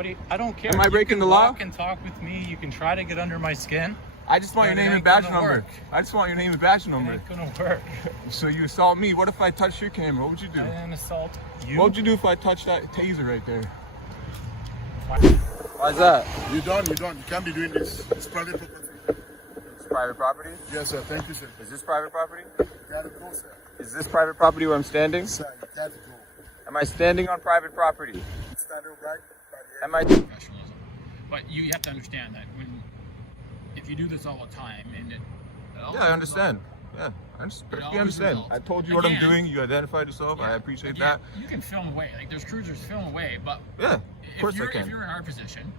Buddy, I don't care. Am I breaking the law? You can talk with me. You can try to get under my skin. I just want your name and badge number. I just want your name and badge number. It ain't gonna work. So you assault me. What if I touch your camera? What would you do? I didn't assault you. What would you do if I touched that taser right there? Why's that? You don't. You can't be doing this. It's private property. It's private property? Yes, sir. Thank you, sir. Is this private property? You gotta go, sir. Is this private property where I'm standing? Sir, you gotta go. Am I standing on private property? Stand up right. Am I? Professionalism. But you have to understand that if you do this all the time, and Yeah, I understand. Yeah, I perfectly understand. Results. I told you what I'm doing. You identified yourself. Yeah, I appreciate that. You can film away. Like there's cruisers film away, but yeah, of course I can. If you're in our position.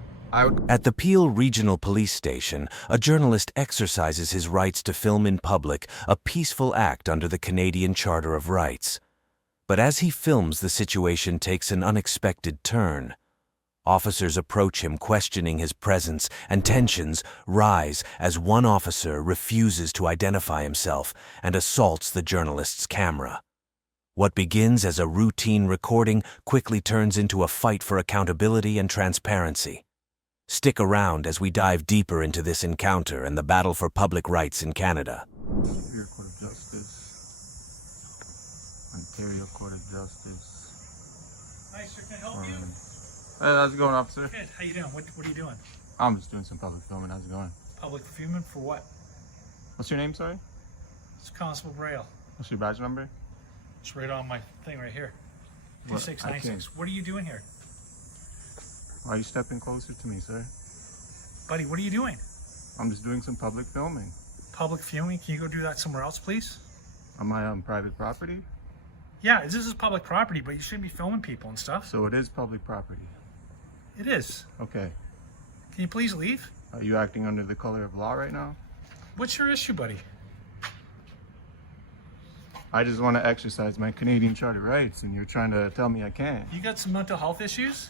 At the Peel Regional Police Station, a journalist exercises his rights to film in public, a peaceful act under the Canadian Charter of Rights. But as he films, the situation takes an unexpected turn. Officers approach him, questioning his presence, and tensions rise as one officer refuses to identify himself and assaults the journalist's camera. What begins as a routine recording quickly turns into a fight for accountability and transparency. Stick around as we dive deeper into this encounter and the battle for public rights in Canada. Ontario Court of Justice. Ontario Court of Justice. Hi, sir. Can I help you? Hey, how's it going, officer? Good. How you doing? What are you doing? I'm just doing some public filming. How's it going? Public filming for what? What's your name, sorry? It's Constable Braille. What's your badge number? It's right on my thing right here. What? 2696. What are you doing here? Why are you stepping closer to me, sir? Buddy, what are you doing? I'm just doing some public filming. Public filming? Can you go do that somewhere else, please? Am I on private property? Yeah, this is public property, but you shouldn't be filming people and stuff. So it is public property. It is. Okay. Can you please leave? Are you acting under the color of law right now? What's your issue, buddy? I just want to exercise my Canadian Charter rights, and you're trying to tell me I can't. You got some mental health issues?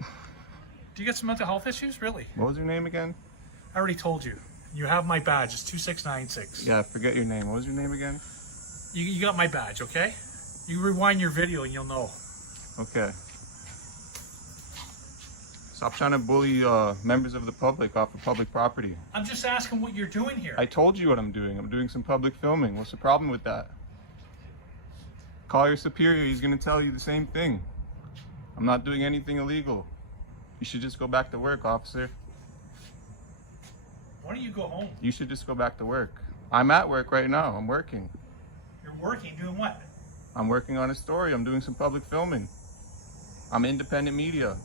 Do you got some mental health issues? Really? What was your name again? I already told you. You have my badge. It's 2696. Yeah, forget your name. What was your name again? You got my badge, okay? You rewind your video and you'll know. Okay. Stop trying to bully members of the public off of public property. I'm just asking what you're doing here. I told you what I'm doing. I'm doing some public filming. What's the problem with that? Call your superior. He's going to tell you the same thing. I'm not doing anything illegal. You should just go back to work, officer. Why don't you go home? You should just go back to work. I'm at work right now. I'm working. You're working, doing what? I'm working on a story. I'm doing some public filming. I'm independent media.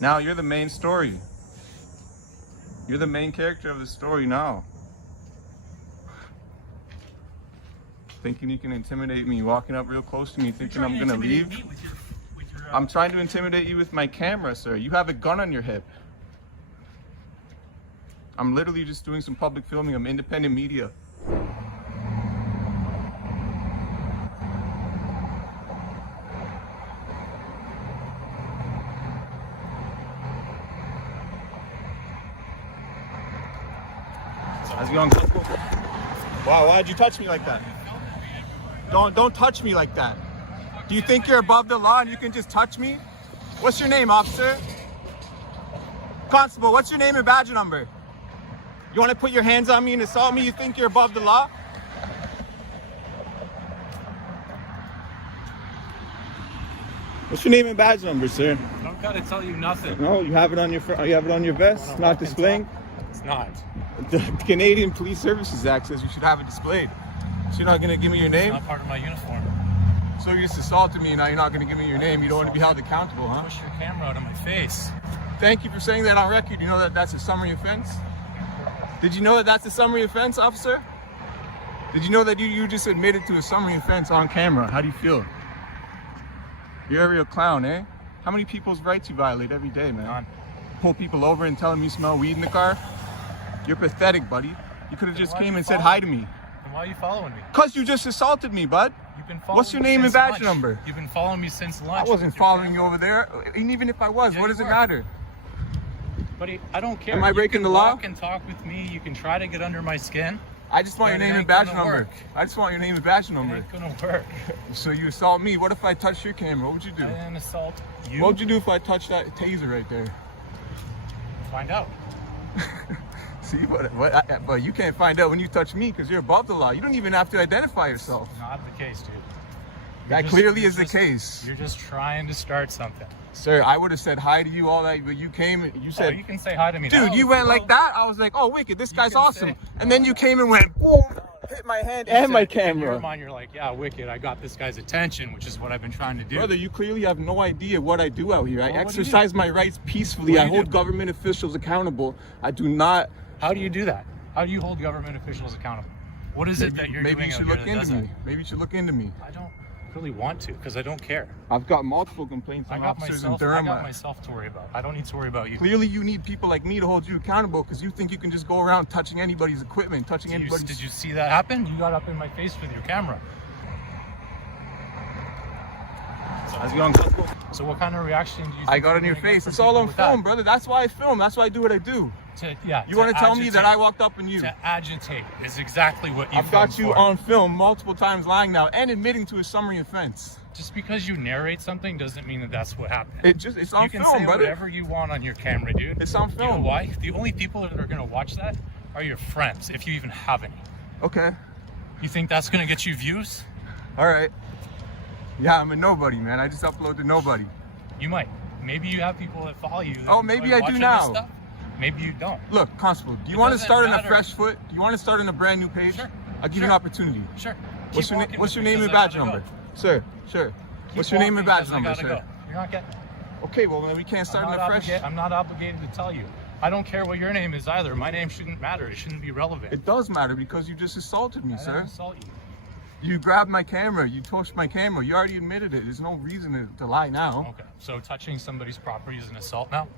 Now you're the main story. You're the main character of the story now. Thinking you can intimidate me, walking up real close to me, thinking I'm gonna leave. I'm trying to intimidate you with my camera, sir. You have a gun on your hip. I'm literally just doing some public filming. I'm independent media. How's it going? Wow, why'd you touch me like that? Don't touch me like that. Do you think you're above the law and you can just touch me? What's your name, officer? Constable, what's your name and badge number? You want to put your hands on me and assault me? You think you're above the law? What's your name and badge number, sir? I don't gotta tell you nothing. No, you have it on your vest, not displaying. It's not. The Canadian Police Services Act says you should have it displayed. So you're not gonna give me your name? It's not part of my uniform. So you just assaulted me and now you're not gonna give me your name. You don't want to be held accountable, huh? Push your camera out of my face. Thank you for saying that on record. You know that that's a summary offense? Did you know that that's a summary offense, officer? Did you know that you just admitted to a summary offense on camera? How do you feel? You're a real clown, eh? How many people's rights you violate every day, man? Pull people over and tell them you smell weed in the car? You're pathetic, buddy. You could have just came and said hi to me. And why are you following me? Because you just assaulted me, bud. You've been following What's your me name and since badge lunch. number? You've been following me since lunch. I wasn't following you over there. And even if I was, Yeah, what you does it were. matter? Buddy, I don't care. Am I breaking the law? You can talk with me. You can try to get under my skin. I just want your But it name and ain't badge gonna number. work. I just want your name and badge It number. ain't gonna work. So you assault me. What if I touch your camera? What would you do? I didn't assault you. What would you do if I touched that taser right there? Find out. See, but you can't find out when you touch me because you're above the law. You don't even have to identify yourself. Not the case, dude. That clearly is the case. You're just trying to start something. Sir, I would have said hi to you, all that, but you came and you said, You can say hi to me dude, now. you went like Well, that. I was like, oh, wicked, this guy's can awesome. say- And then you came and went, boom, hit my hand and my In your camera. mind, you're like, yeah, wicked. I got this guy's attention, which is what I've been trying to do. Brother, you clearly have no idea what I do out here. I Well, what do you exercise do? my rights peacefully. What do I you hold do? government officials accountable. I do not. How do you do that? How do you hold government officials accountable? What is it that you're Maybe doing you out should here look that into doesn't? me. Maybe you should look into me. I don't really want to because I don't care. I've got multiple complaints I on got officers in myself. I Durham. got myself to worry about. I don't need to worry about you. Clearly, you need people like me to hold you accountable because you think you can just go around touching anybody's equipment, touching anybody's. Did you see that happen? You got up in my face with your camera. As young. So what kind of reaction do you? I think got you're in your gonna get face. from It's all people on with that? film, brother. That's why I film. That's why I do what I do. You want to tell me that I walked up on you? To agitate is exactly what you. I've got you filmed for. on film multiple times lying now and admitting to a summary offense. Just because you narrate something doesn't mean that that's what happened. It's on You can film, say brother. whatever you want on your camera, dude. It's on You know film. why? The only people that are gonna watch that are your friends, if you even have any. Okay. You think that's gonna get you views? All right. Yeah, I'm a nobody, man. I just uploaded nobody. You might. Maybe you have people that follow you. That Oh, enjoy maybe I do watching this now. stuff. Maybe you don't. Look, Constable, do you It want to doesn't start on a matter. fresh foot? Do you want to start on a brand new page? Sure. I'll give you an Sure. opportunity. Sure. What's Keep your walking name? What's with your me name and 'cause I badge gotta number, go. sir? Sure. Keep What's your name and walking badge 'cause I number, gotta sir? go. You're not getting it. Okay, well then we can't start on a fresh. I'm not obligated to tell you. I don't care what your name is either. My name shouldn't matter. It shouldn't be relevant. It does matter because you just assaulted me, I sir. didn't insult you. You grabbed my camera. You touched my camera. You already admitted it. There's no reason to lie now. Okay. So touching somebody's property is an assault now?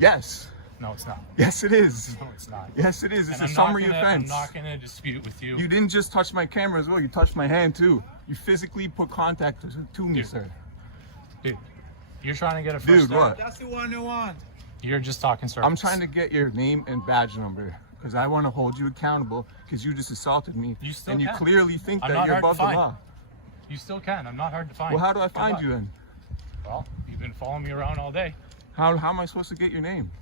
Yes. No, it's not. Yes, it is. No, it's not. Yes, it is. It's And a I'm not summary gonna- offense. I'm not going to dispute with you. You didn't just touch my camera as well. You touched my hand too. You physically put contact to me, Dude. sir. Dude, you're trying to get a first Dude, what? That's the one you want. You're just talking circles. I'm trying to get your name and badge number because I want to hold you accountable because you just assaulted me. You still and you can. clearly think I'm that not you're hard to above the find. law. You still can. I'm not hard to find. Well, how do I Good find luck. you then? Well, you've been following me around all day. How am I supposed to get your name?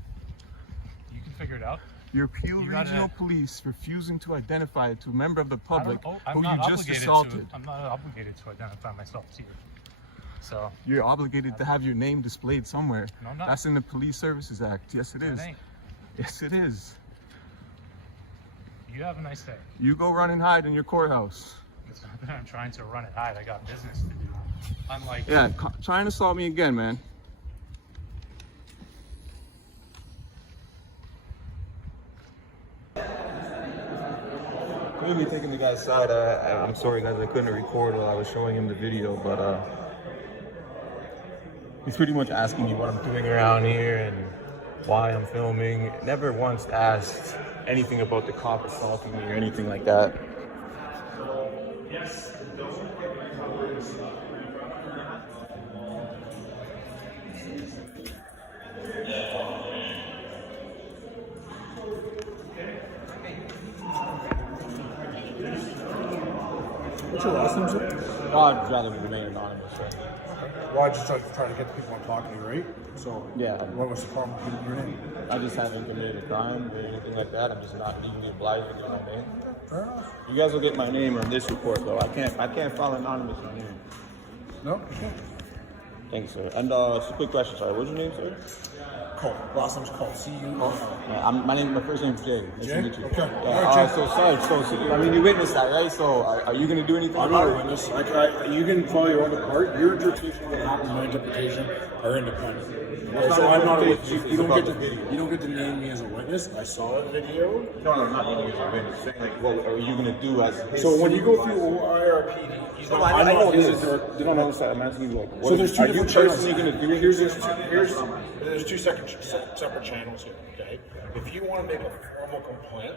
You can figure it out. Your Peel You gotta- Regional Police refusing to identify to a member of the I don't- public I'm who not you just obligated assaulted. I'm not obligated to identify myself to you. So, You're obligated to have your name displayed somewhere. No, I'm not. That's in the Police Services Act. Yes, it is. it ain't. Yes, it is. You have a nice day. You go run and hide in your courthouse. It's not that I'm trying to run and hide. I got business to do. Unlike Yeah, try and assault me again, man. Clearly taking the guy's side. I'm sorry, guys. I couldn't record while I was showing him the video, but he's pretty much asking me what I'm doing around here and why I'm filming. Never once asked anything about the cop assaulting me or anything like that. What's your last name, sir? I'd rather remain anonymous, sir. Well, I just try to get the people I'm talking to, right? So, Yeah. what was the problem with your name? I just haven't committed a crime or anything like that. I'm just not legally obliged to get my name. Fair enough. You guys will get my name on this report, though. I can't file anonymous on here. No? Okay. Thank you, sir. And just a quick question, sorry. What's your name, sir? Cole. Last name's Cole. C-U-O-L. My first name's Jay. Nice Jay? to meet you. Okay. Yeah, All right, Jay. so sorry. So, I mean, you witnessed that, right? So, are you gonna do anything I'm about not a it? witness. You can follow your own part. Your interpretation of what happened, my interpretation are independent. not So I'm not a an witness. interpretation, You don't it's get about the video. you don't get to name me as a witness. I saw a video. No, not meaning as a witness. Saying, like, what are you gonna do as his So when you go through OIRPD, he's not. I know his this. direct- You don't understand. I'm asking you, like, what So there's two are you different channels. personally gonna do? There's two separate channels here. Okay, if you want to make a formal complaint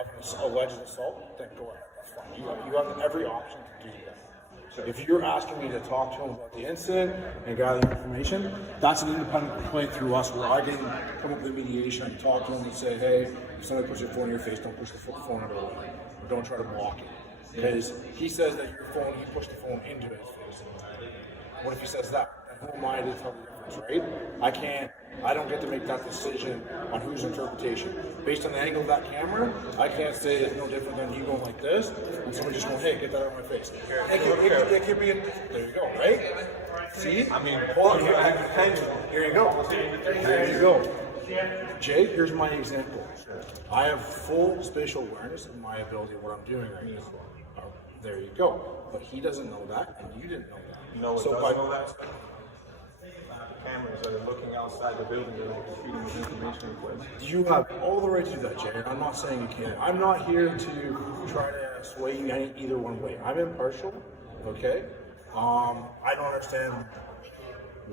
of this alleged assault, then go ahead. That's fine. You have every option to do that. So if you're asking me to talk to him about the incident and gather information, that's an independent complaint through us where I can come up with a mediation and talk to him and say, hey, if somebody puts your phone in your face, don't push the phone out of the way. don't try to block it. Because he says that your phone, he pushed the phone into his face. What if he says that? And who am I to tell the difference, right? I don't get to make that decision on whose interpretation. Based on the angle of that camera, I can't say it's no different than you going like this, and somebody just going, hey, get that out of my face. It could be, there you go, right? See? I mean, hold on, here you go. Here you go. Jay, here's my example. I have full spatial awareness of my ability of what I'm doing right now. There you go. But he doesn't know that, and you didn't know that. You know what so does know that? The cameras that are looking outside the building and feeding with information requests. You have all the right to do that, Jay. I'm not saying you can't. I'm not here to try to sway you either one way. I'm impartial, okay? I don't understand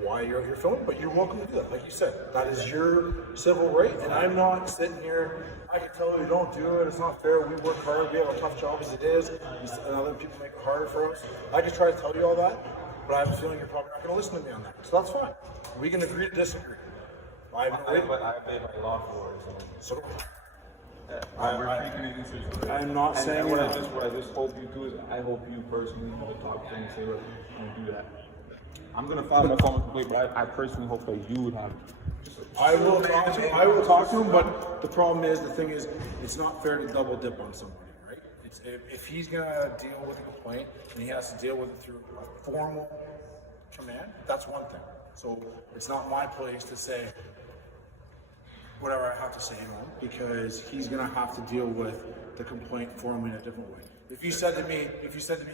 why you're filming, but you're welcome to do that. Like you said, that is your civil right, and I'm not sitting here, I can tell you don't do it, it's not fair, we work hard, we have a tough job as it is, and other people make it harder for us. I can try to tell you all that, but I have a feeling you're probably not going to listen to me on that. So that's fine. We can agree to disagree. I have no way. But I obey by law for it. So I'm not saying what I just hope you do is I hope you personally talk to them and say, look, don't do that. I'm gonna file my formal complaint, but I personally hope that you would have it. I will talk to him, but the problem is, the thing is, it's not fair to double dip on somebody, right? It's, if he's gonna deal with a complaint and he has to deal with it through a formal command, that's one thing. So it's not my place to say whatever I have to say to him, because he's gonna have to deal with the complaint for him in a different way. If you said to me,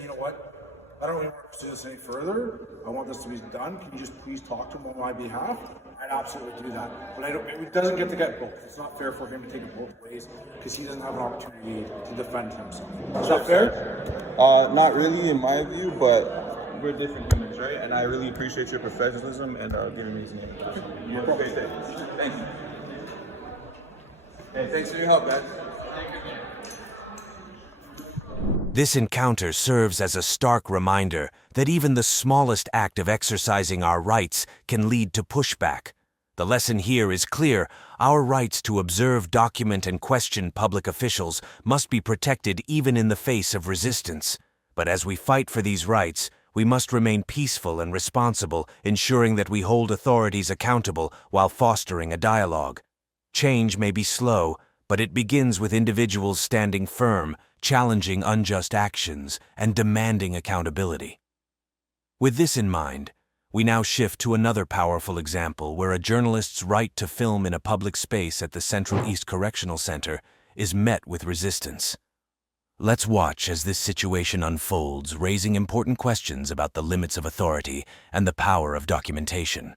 you know what, I don't really want to pursue this any further, I want this to be done, can you just please talk to him on my behalf? I'd absolutely do that. But it doesn't get to get both. It's not fair for him to take it both ways, because he doesn't have an opportunity to defend himself. Is that fair? Not really in my view, but we're different humans, right? And I really appreciate your professionalism and giving me some information. You have a great day. Thank you. Hey, thanks for your help, man. This encounter serves as a stark reminder that even the smallest act of exercising our rights can lead to pushback. The lesson here is clear: our rights to observe, document, and question public officials must be protected even in the face of resistance. But as we fight for these rights, we must remain peaceful and responsible, ensuring that we hold authorities accountable while fostering a dialogue. Change may be slow, but it begins with individuals standing firm, challenging unjust actions, and demanding accountability. With this in mind, we now shift to another powerful example where a journalist's right to film in a public space at the Central East Correctional Center is met with resistance. Let's watch as this situation unfolds, raising important questions about the limits of authority and the power of documentation.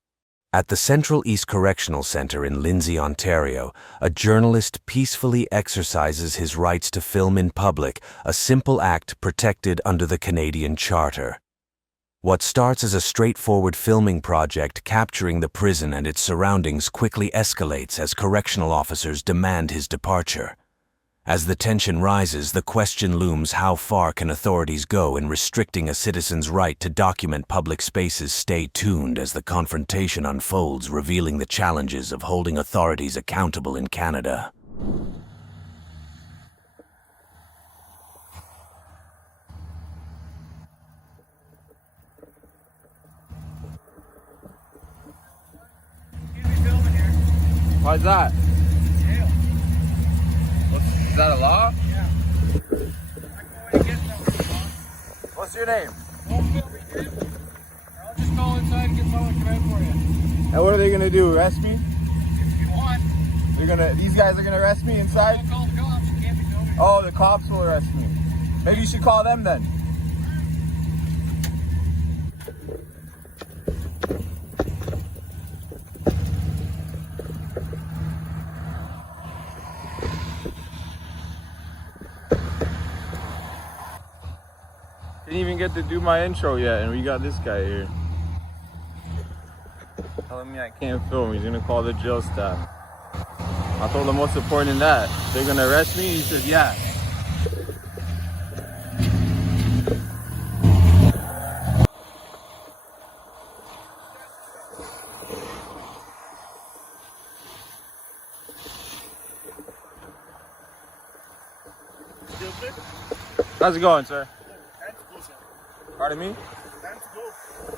At the Central East Correctional Center in Lindsay, Ontario, a journalist peacefully exercises his rights to film in public, a simple act protected under the Canadian Charter. What starts as a straightforward filming project capturing the prison and its surroundings quickly escalates as correctional officers demand his departure. As the tension rises, the question looms: how far can authorities go in restricting a citizen's right to document public spaces? Stay tuned as the confrontation unfolds, revealing the challenges of holding authorities accountable in Canada. Why's that? Is that a law? Yeah. What's your name? I'll just call inside and get someone to come out for you. And what are they gonna do? Arrest me? If you want. These guys are gonna arrest me inside? I'll call the cops. You can't be filming. Oh, the cops will arrest me. Maybe you should call them then. Didn't even get to do my intro yet, and we got this guy here telling me I can't film. He's gonna call the jail staff. I told him, what's the point in that? They're gonna arrest me? He said, yeah. Stupid. How's it going, sir? Time to go, sir. Pardon me? Time to go.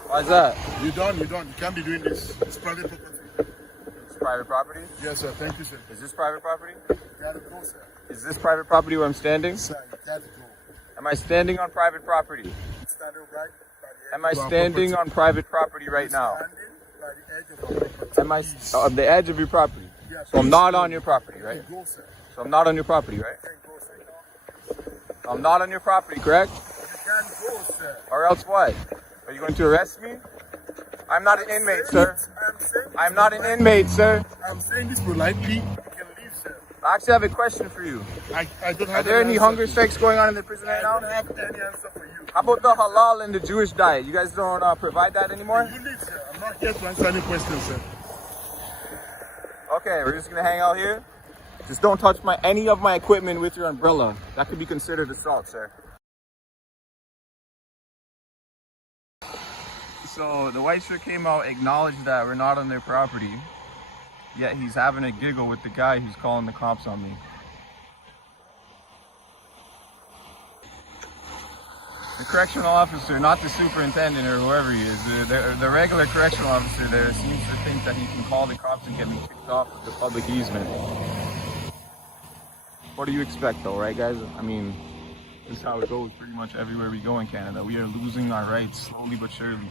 Why is that? You're done. You're done. You can't be doing this. It's private property. It's private property? Yes, sir. Thank you, sir. Is this private property? You gotta go, sir. Is this private property where I'm standing? Sir, you gotta go. Am I standing on private property? Standing right by the edge Am I of our standing property. on private property right now? Standing by the edge of our property. Am I on the edge of your property? Yes, So I'm please not go. on your property, right? Go, sir. So I'm not on your property, right? You can go, sir. I'm not on your property, correct? You can go, sir. Or else what? Are you going to arrest me? I'm not an inmate, sir. I'm not an inmate, sir. I'm saying this politely. You can leave, sir. I actually have a question for you. I don't Are have there any answer hunger for you. strikes going on in the prison right I now? don't have any answer for you. How about the halal and the Jewish diet? You guys don't provide that anymore? You leave, sir. I'm not here to answer any questions, sir. Okay, we're just gonna hang out here. Just don't touch any of my equipment with your umbrella. That could be considered assault, sir. So the white shirt came out, acknowledged that we're not on their property, yet he's having a giggle with the guy who's calling the cops on me. The correctional officer, not the superintendent or whoever he is, the regular correctional officer there seems to think that he can call the cops and get me kicked off of the public easement. What do you expect though, right guys? I mean, this is how it goes pretty much everywhere we go in Canada. We are losing our rights slowly but surely.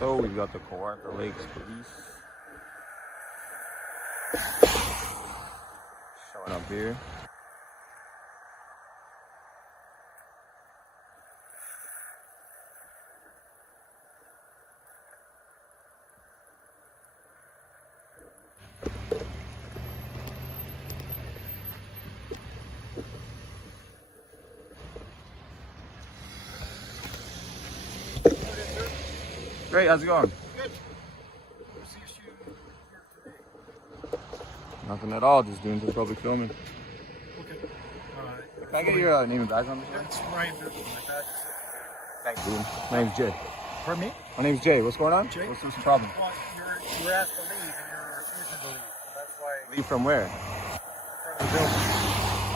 So we've got the Kawartha Lakes Police showing up here. Great, how's it going? Good. Nothing at all, just doing some public filming. Okay. Can I get your name and badge on this? That's Ryan. My bad. Thanks, dude. My name's Jay. Pardon me? My name's Jay. What's going on? Jay? What's the problem? Well, you're asked to leave and you're refusing to leave. So that's why Leave from where? front of the building.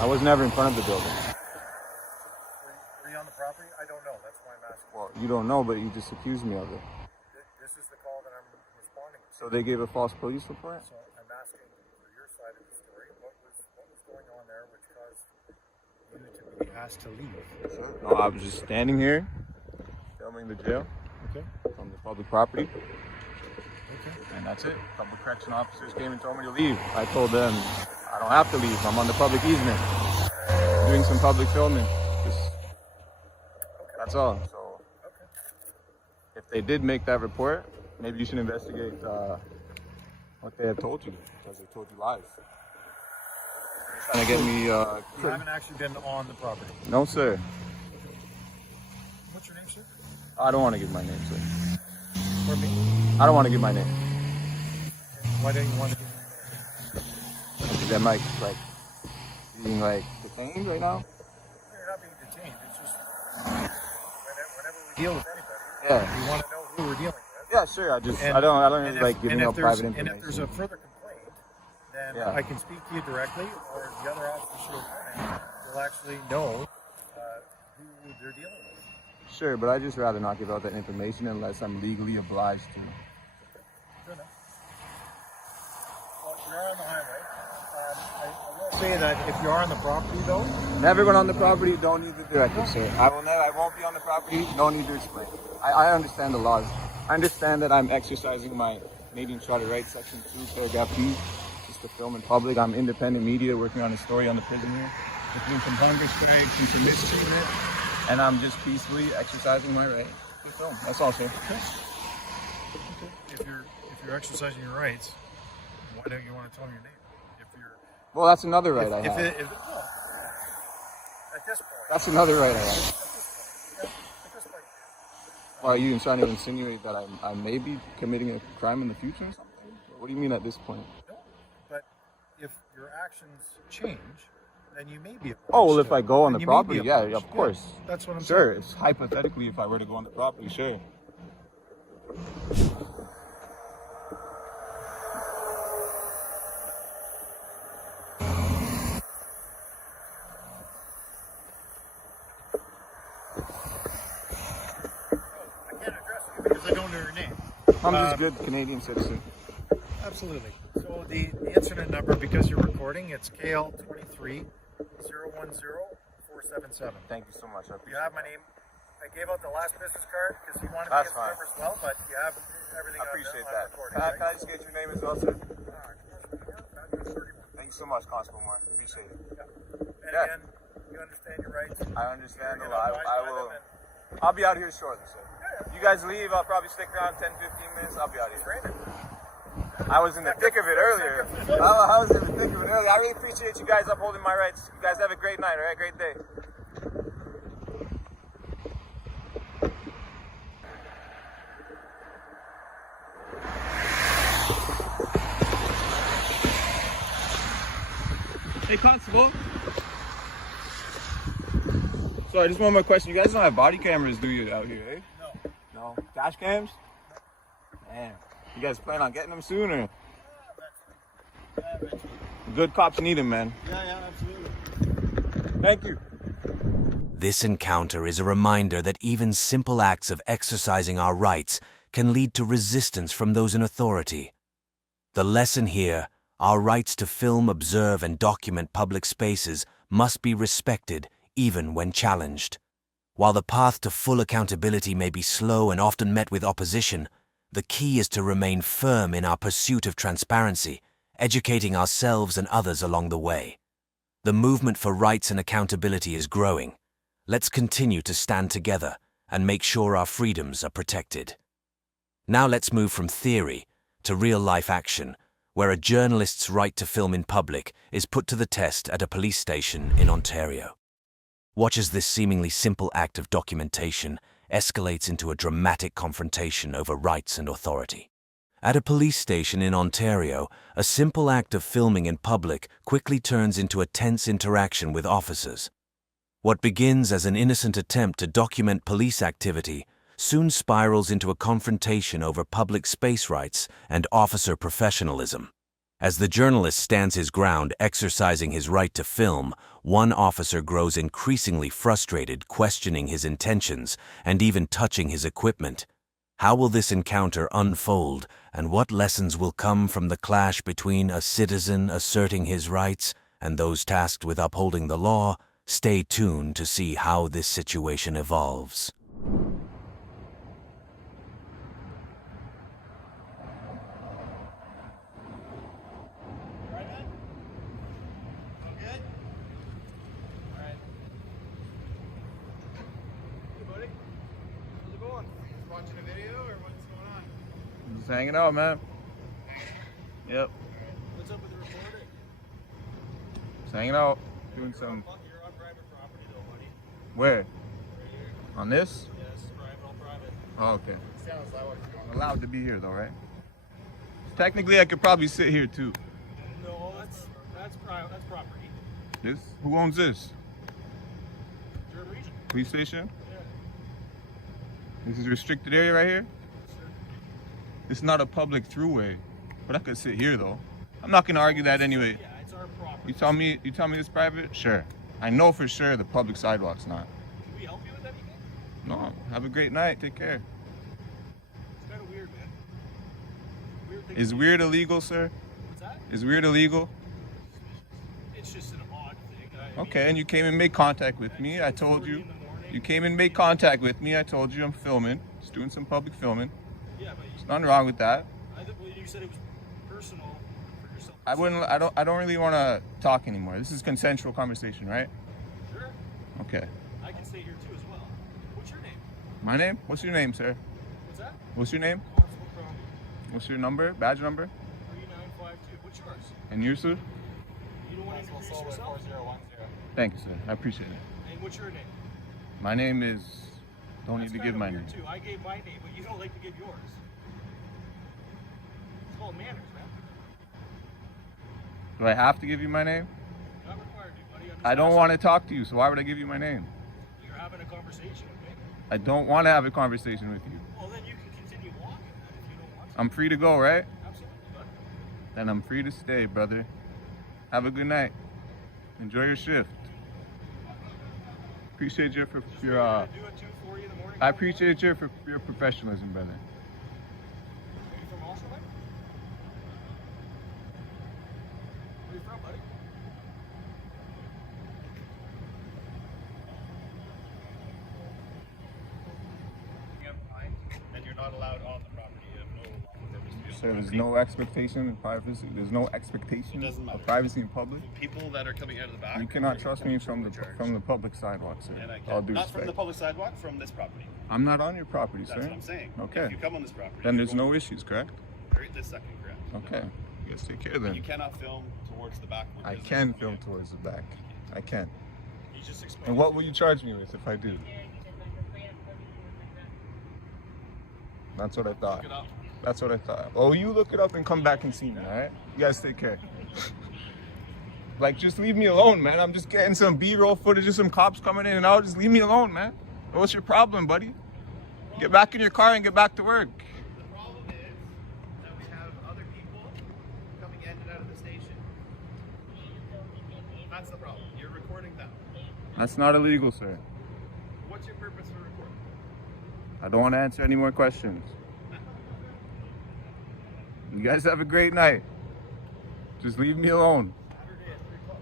I was never in front of the building. Were you on the property? I don't know. That's why I'm asking. Well, you don't know, but you just accused me of it. This is the call that I'm responding to. So they gave a false police report? So I'm asking for your side of the story. What was going on there which caused you to be asked to leave? Sure. No, I was just standing here, filming the jail Okay. from the public property, Okay. and that's it. A couple correction officers came and told me to leave. I told them, I don't have to leave. I'm on the public easement, doing some public filming. That's all. So, if they did make that report, maybe you should investigate what they have told you, because they told you lies. They're trying to get me. You haven't actually been on the property. No, sir. What's your name, sir? I don't want to give my name, sir. For me? I don't want to give my name. Why don't you want to give me Because that might like being like detained right now. You're not being detained. It's just whenever we deal with anybody, Yeah. we want to know who we're dealing with. Yeah, sure. I don't And like if- giving and out if private there's- information. And if there's a further complaint, then Yeah. I can speak to you directly, or the other officer will actually know who they're dealing with. Sure, but I just rather not give out that information unless I'm legally obliged to. Good enough. Well, you're on the highway. I will say that if you are on the property, though, Never been on the property, don't need the directive, sir. I won't be on the property, no need to explain. I understand the laws. I understand that I'm exercising my Canadian Charter Rights, Section 2, Paragraph B, just to film in public. I'm independent media working on a story on the prison here. We're doing some hunger strikes and some mistreatment, and I'm just peacefully exercising my right to film. That's all, sir. if you're exercising your rights, why don't you want to tell me your name? If you're Well, that's another right I if have. at this point, That's another right I have. at this point, Well, are you trying to insinuate that I may be committing a crime in the future or something? What do you mean at this point? no. But if your actions change, then you may be approached. Oh, well, if I go on the You may be property, yeah, approached. of course. That's what I'm Sure, saying. it's hypothetically if I were to go on the property, sure. because I don't know your name. I'm just good Canadian citizen. Absolutely. So the incident number, because you're recording, it's KL 23 010 477. Thank you so much. I You have my name. I gave out the last business card because you wanted That's to get the number as well, but you have everything I appreciate on that. recording. Can I right? just get your name as well, sir? Thank you so much, Constable Moore. Appreciate it. And Yeah. again, you understand your rights. I understand a You're lot. advised I by will. them I'll be out here shortly, sir. You guys leave. I'll probably stick around 10, 15 minutes. I'll be out here. I was in the thick of it earlier. I was in the thick of it earlier. I really appreciate you guys upholding my rights. You guys have a great night, all right? Great day. Hey, Constable. Sorry, just one more question. You guys don't have body cameras, do you, out here, eh? No. No? Dash cams? Man. You guys plan on getting them soon, or? Good cops need them, man. Yeah, absolutely. Thank you. This encounter is a reminder that even simple acts of exercising our rights can lead to resistance from those in authority. The lesson here: our rights to film, observe, and document public spaces must be respected, even when challenged. While the path to full accountability may be slow and often met with opposition, the key is to remain firm in our pursuit of transparency, educating ourselves and others along the way. The movement for rights and accountability is growing. Let's continue to stand together and make sure our freedoms are protected. Now let's move from theory to real-life action, where a journalist's right to film in public is put to the test at a police station in Ontario. Watch as this seemingly simple act of documentation escalates into a dramatic confrontation over rights and authority. At a police station in Ontario, a simple act of filming in public quickly turns into a tense interaction with officers. What begins as an innocent attempt to document police activity soon spirals into a confrontation over public space rights and officer professionalism. As the journalist stands his ground exercising his right to film, one officer grows increasingly frustrated, questioning his intentions and even touching his equipment. How will this encounter unfold, and what lessons will come from the clash between a citizen asserting his rights and those tasked with upholding the law? Stay tuned to see how this situation evolves. Watching a video or what's going on? Just hanging out, man. Yep. What's up with the recording? Just hanging out. Doing some. You're on private property though, buddy. Where? Right here. On this? Yes, private, all private. Oh, okay. I'm allowed to be here though, right? Technically, I could probably sit here too. No, that's private. That's property. This? Who owns this? Your region. Police station? Yeah. This is a restricted area right here? Sure. It's not a public throughway, but I could sit here though. I'm not gonna argue that anyway. Yeah, it's our property. You tell me it's private? Sure. I know for sure the public sidewalk's not. Can we help you with anything? No. Have a great night. Take care. It's kind of weird, man. Weird thing. Is weird illegal, sir? What's that? Is weird illegal? It's just an odd thing. I mean, Okay, and you came and made contact with me. I told you. You came and made contact with me. I told you I'm filming. Just doing some public filming. Yeah, but There's nothing wrong with that. well, you said it was personal for yourself. I don't really want to talk anymore. This is consensual conversation, right? Sure. Okay. I can stay here too as well. What's your name? My name? What's your name, sir? What's that? What's your name? Constable Crombie. What's your number? Badge number? 3952. What's yours? And yours, sir? You don't want to introduce yourself? Thank you, sir. I appreciate it. And what's your name? My name is... Don't That's need to kinda give my weird, name. Too. I gave my name, but you don't like to give yours. It's called manners, man. Do I have to give you my name? Not required to, buddy. I'm just I don't asking. want to talk to you, so why would I give you my name? You're having a conversation with me. I don't want to have a conversation with you. Well, then you can continue walking then if you don't want to. I'm free to go, right? Absolutely, bud. Then I'm free to stay, brother. Have a good night. Enjoy your shift. appreciate your Do it 2:40 in the morning. I appreciate your professionalism, brother. Are you from Oshawa? Where are you from, buddy? And you're not allowed on the property. You have no purpose to be on So the there's property. no expectation of privacy. There's no expectation It doesn't matter. of privacy in public. People that are coming out of the back. You cannot are trust me from the public sidewalk, sir. And I All can't. due Not from respect. the public sidewalk, from this property. I'm not on your property, That's sir. what I'm saying. Okay. If you come on this property, Then you're there's no issues, correct? right this second, correct? Okay. You guys take care You then. cannot film towards the back. where I business can is film coming towards the back. I can. in. You just explained. And what will you charge me with if I do? That's what I thought. Look it up. That's what I thought. Oh, you look it up and come back and see me, all right? You guys take care. Like, just leave me alone, man. I'm just getting some B-roll footage of some cops coming in and out. Just leave me alone, man. What's your problem, buddy? Get back in your car and get back to work. The problem is that we have other people coming in and out of the station. That's the problem. You're recording them. That's not illegal, sir. What's your purpose for recording? I don't want to answer any more questions. You guys have a great night. Just leave me alone. Saturday at 3 o'clock.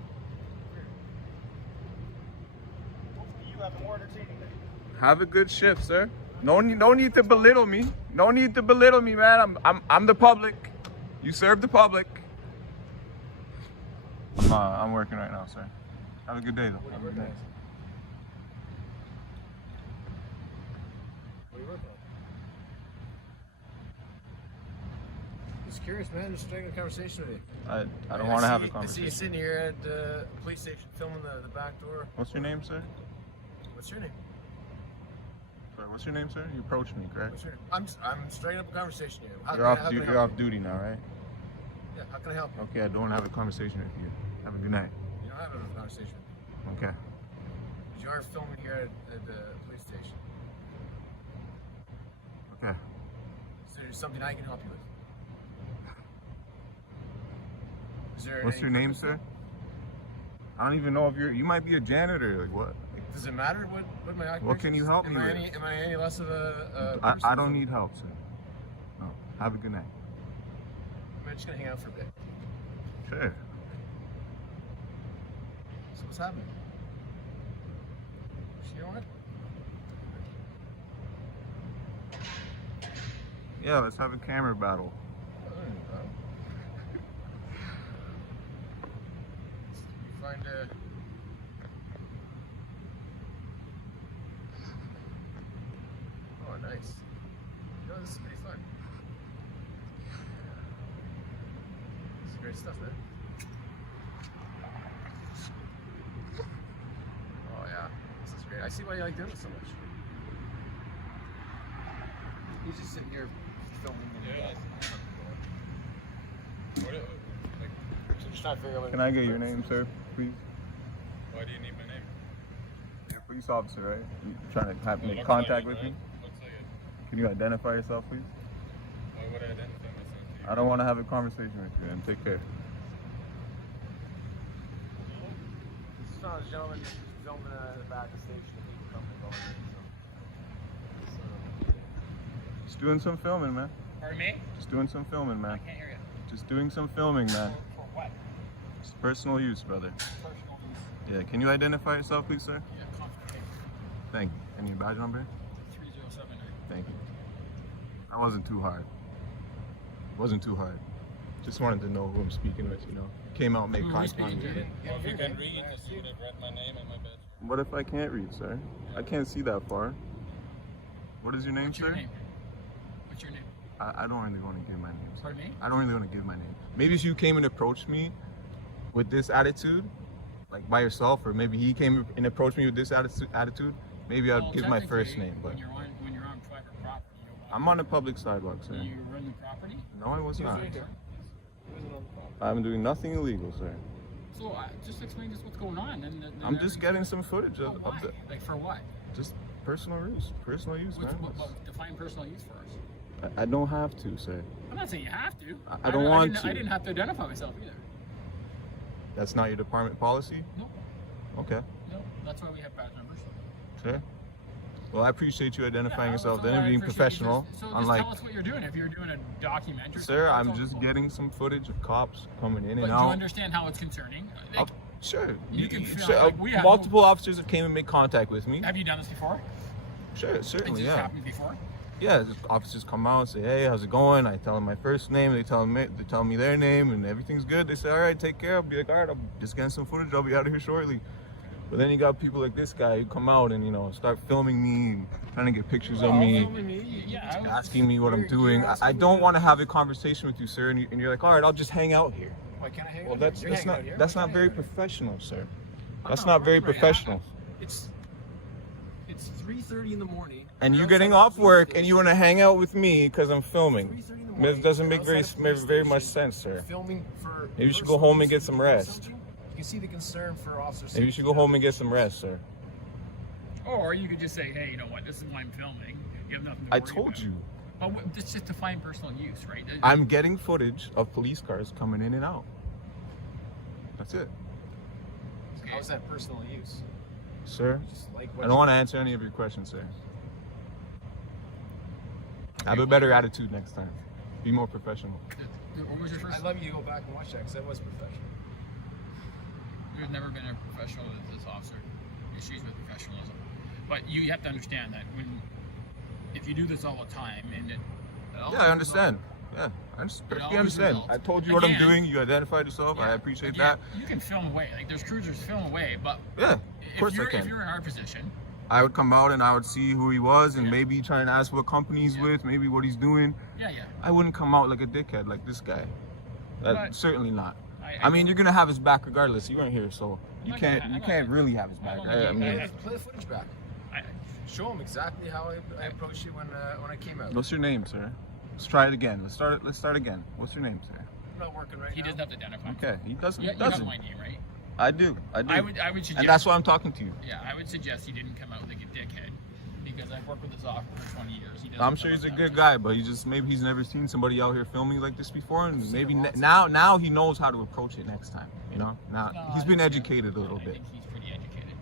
Hopefully you have a more entertaining day. Have a good shift, sir. No need to belittle me. No need to belittle me, man. I'm the public. You serve the public. I'm working right now, sir. Have a good day, though. Have a good day. What are you working on? Just curious, man. Just starting a conversation with you. I don't want to have a I see you conversation. sitting here at the police station filming the back door. What's your name, sir? What's your name? Sorry, what's your name, sir? You approached me, correct? What's your name? I'm straight up a conversation here. How You're can I- off. how can I You're help off duty now, right? you? Yeah, how can I help you? Okay, I don't want to have a conversation with you. Have a good night. You don't have a conversation. Okay. You are filming here at the police station. Okay. Is there something I can help you with? Is there What's any your name, purpose? sir? I don't even know if you might be a janitor. Like what? Does it matter what my occupation What can you is? help Am me I with? Am I any less of a I person? don't need help, sir. No. Have a good night. I'm just gonna hang out for a bit. Sure. So what's happening? You know what? Yeah, let's have a camera battle. You find oh, nice. You know, this is pretty fun. This is great stuff, man. Oh yeah, this is great. I see why you like doing it so much. He's just sitting here filming. So just trying to figure out what. Can I get your name, sir, please? Why do you need my name? You're a police officer, right? You trying to make Looks contact like with it, me? right? Looks like it. Can you identify yourself, please? Why would I identify myself to you? I don't want to have a conversation with you, and take care. This is not a gentleman filming at the back of the station. People coming and going. Just doing some filming, man. Pardon me? Just doing some filming, man. Can't hear you. Just doing some filming, man. For what? It's personal use, brother. Personal use. Yeah, can you identify yourself, please, sir? Yeah, confrontation. Thank you. And your badge number? 3079. Thank you. That wasn't too hard. Wasn't too hard. Just wanted to know who I'm speaking with, you know. Came out, make Who are you contact. speaking to? Yeah, If you you're can good. read, you would have read my name and my badge. What if I can't read, sir? I can't see that far. What is your name, What's your sir? name? What's your name? I don't really want to give my name. Sir. Pardon me? I don't really want to give my name. Maybe if you came and approached me with this attitude, like by yourself, or maybe he came and approached me with this attitude, maybe I'd Well, give my first technically, name. But when you're on private property, you know, I'm on a public sidewalk, sir. you run the property. No, I was not. doing it. I'm doing nothing illegal, sir. So just explain to us what's going on. And then I'm just getting some footage But of why? the Like for what? just personal use, man. Define personal use for us. I don't have to, sir. I'm not saying you have to. I don't want I to. didn't have to identify myself either. That's not your department policy? No, Okay. no. That's why we have badge numbers. Sir? Well, I appreciate you identifying Yeah, yourself, so then I being appreciate professional. Just, so Unlike, just tell us what you're doing. If you're doing a documentary, sir, something, I'm that's just all- getting some footage of cops coming in But and do out. you understand how it's concerning? Like, Sure. You can feel sure, like we have multiple officers have came and made contact with me. have you done this before? Sure, Has certainly, this yeah. happened before? Yeah, just officers come out and say, hey, how's it going? I tell them my first name, they tell me their name, and everything's good. They say, all right, take care. I'll be like, all right, I'm just getting some footage. I'll be out of here shortly. But then you got people like this guy who come out and, start filming me and trying to get pictures of me, Yeah. asking me what I'm doing. I don't want to have a conversation with you, sir, and you're like, all right, I'll just hang out here. Why can't I hang Well, out that's here? that's You're not hanging out that's here. not Why very can't I hang out professional, sir. here? That's I'm not very working right professional. now. It's 3:30 in the morning. And you're You're getting outside off the police work and you station. want to hang out with me because I'm filming. 3:30 in the It morning, doesn't you're make very outside the police very much station, sense, sir. Filming for Maybe you should go home and get some rest. You can see the concern for officers. Maybe you should go home and get some rest, sir. Or you could just say, hey, you know what? This is why I'm filming. You have nothing to I worry told about. you. But it's just to find personal use, right? I'm getting footage of police cars coming in and out. That's it. How is that personal use? Sir, Just like I don't want to answer any of your questions, sir. Have a better attitude next time. Be more professional. What was your first? I'd love you to go back and watch that because that was professional. There's never been a professional with this officer. Issues with professionalism. But you have to understand that if you do this all the time, Yeah, I understand. Yeah, I perfectly always understand. results. I told you what I'm Again- doing. You identified yourself. I appreciate that. You can film away. Like there's cruisers film away, but Yeah, of course I if can. you're in our position, I would come out and I would see who he was and Yeah. maybe try and ask what company he's with, maybe what he's doing. yeah. I wouldn't come out like a dickhead like this guy. But- Certainly not. I I mean, you're gonna have his back regardless. You weren't here, so you I'm not can't gonna- you I'm can't not- really have his back. I'm not I gonna- mean, Let's play the footage back. Show them exactly how I approached you when I came out. what's your name, sir? Let's try it again. Let's start again. What's your name, sir? I'm not working right he now. doesn't have to identify. Okay, he doesn't. You He have doesn't. my name, right? I do. I would suggest. And that's why I'm talking to you. Yeah, I would suggest he didn't come out like a dickhead because I've worked with this officer for 20 years. He doesn't I'm come sure out he's a that good way. guy, but maybe he's never seen somebody out here filming like this before, and maybe now he knows how to approach it next time. Now No, he's I been think- educated a little I bit. think he's pretty educated.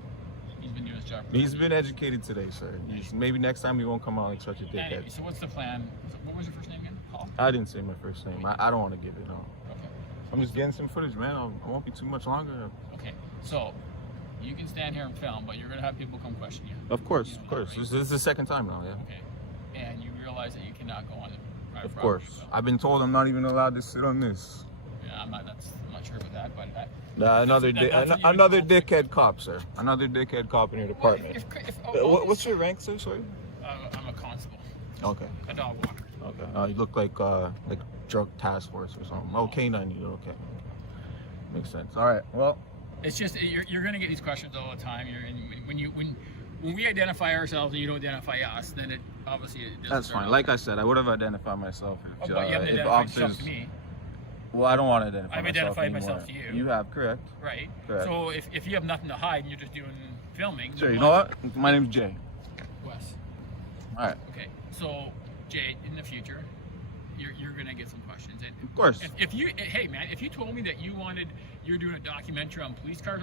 He's been doing his job. for He's 20 been years. educated today, sir. Maybe next time he won't come out like such a Anyway, dickhead. so what's the plan? What was your first name again? Paul? I didn't say my first name. I don't want to give it. No. Okay. I'm just getting some footage, man. I won't be too much longer. Okay. So you can stand here and film, but you're gonna have people come question you. Of course, You know of that, course. right? This is the second time now, yeah. Okay. And you realize that you cannot go on the private Of property, course. so- I've been told I'm not even allowed to sit on this. Yeah, I'm not sure about that, but Another That's what you another told me. dickhead cop, sir. Another dickhead cop in your department. What's your rank, sir? Sorry. I'm a constable, Okay. a dog walker. Okay. You look like drug task force or something. Oh, canine. You okay? Makes sense. All right. Well, It's just you're gonna get these questions all the time. When we identify ourselves and you don't identify us, then it obviously it doesn't that's start fine. out. Like I said, I would have identified myself Oh, if, but you haven't if identified yourself officers. to me, Well, I don't want to identify I've myself identified anymore. myself to you. You have, correct. right? Correct. So if you have nothing to hide and you're just doing filming, Sure. then You know what? My name's Jay. Wes. All right. Okay. So Jay, in the future, you're gonna get some questions. And Of course. if you hey man, if you told me that you're doing a documentary on police cars,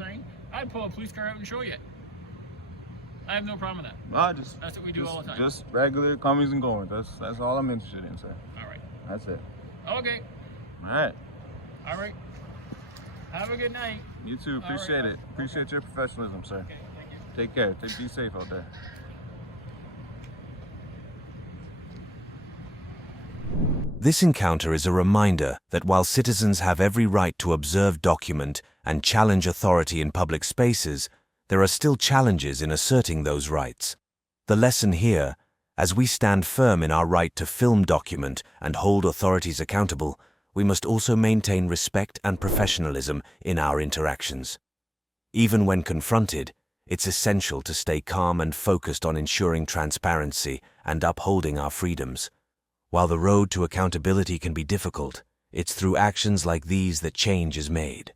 I'd pull a police car out and show you it. I have no problem with that. No, just That's what we do all the time. Just regular comings and goings. That's all I'm interested in, sir. All right. That's it. Okay. All right. All right. Have a good night. You too. All right, Appreciate bud. it. Appreciate your professionalism, sir. Okay. Thank you. Take care. Be safe out there. This encounter is a reminder that while citizens have every right to observe, document, and challenge authority in public spaces, there are still challenges in asserting those rights. The lesson here, as we stand firm in our right to film, document, and hold authorities accountable, we must also maintain respect and professionalism in our interactions. Even when confronted, it's essential to stay calm and focused on ensuring transparency and upholding our freedoms. While the road to accountability can be difficult, it's through actions like these that change is made.